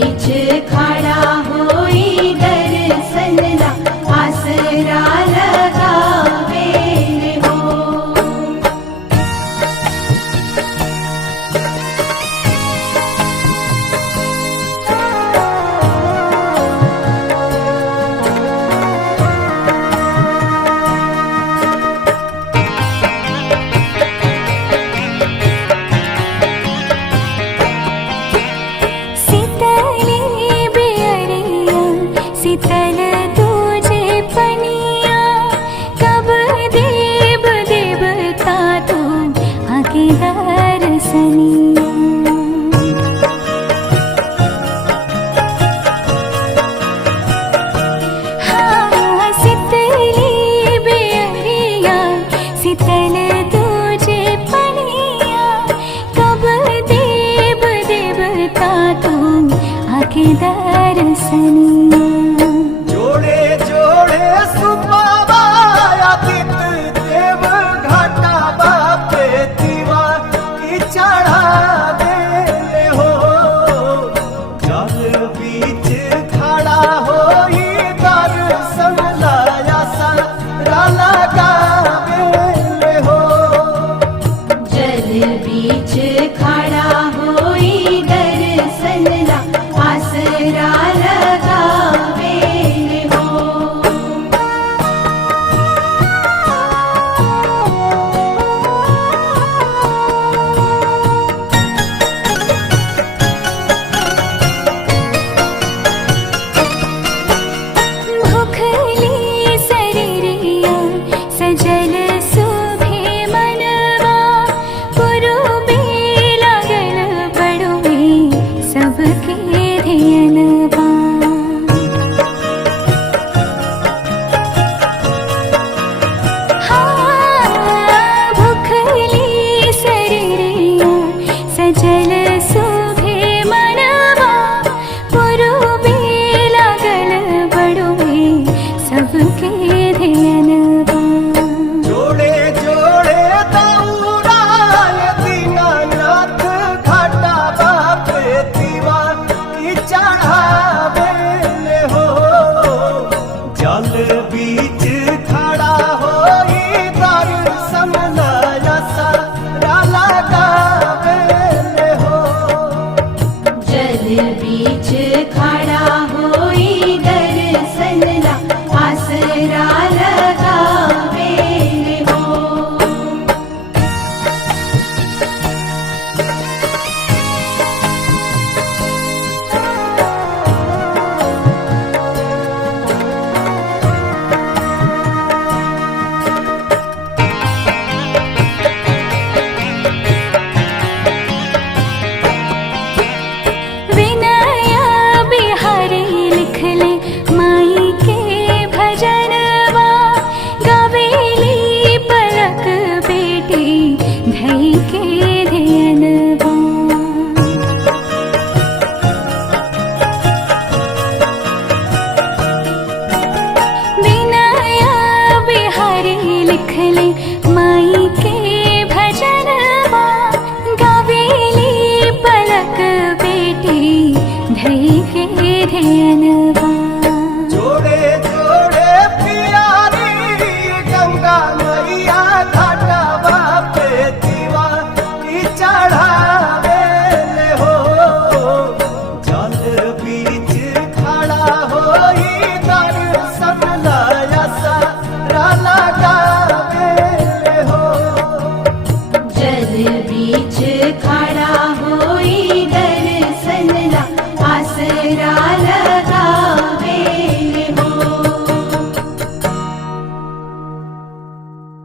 बीच खड़ा होई दर्शन ला आसरा लगावे हो। शीतल तुझे पनिया कब देव देवता तू आके दर्शनिया। हाँ शीतली बेअरिया शीतल तुझे पनिया कब देव देवता तू आके दर्शनिया। बीच खड़ा होई दर्शन ला आसरा लगावे हो। भूखली शरीरिया सजल सुभे मनवा पुरुबे लागल बड़ुए सबके धियनवा। हाँ भूखली शरीरिया सजल सुभे मनवा पुरुबे लागल बड़ुए सबके धियनवा। जोड़े जोड़े दौड़ाय दीनानाथ घाटा बापे दीवा की चढ़ावे हो। जल बीच खड़ा होई दर्शन ला आसरा लगावे हो। जल बीच खड़ा होई दर्शन ला आसरा लगावे हो। विनया बिहारी लिखले माई के भजनवा गावेली पलक बेटी धई के धियनवा। विनया बिहारी लिखले माई के भजनवा गावेली पलक बेटी धई के धियनवा। जोड़े जोड़े प्यारी गंगा मैया घाटा बापे दीवा की चढ़ावे हो। जल बीच खड़ा होई दर्शन ला आसरा लगावे हो। जल बीच खड़ा होई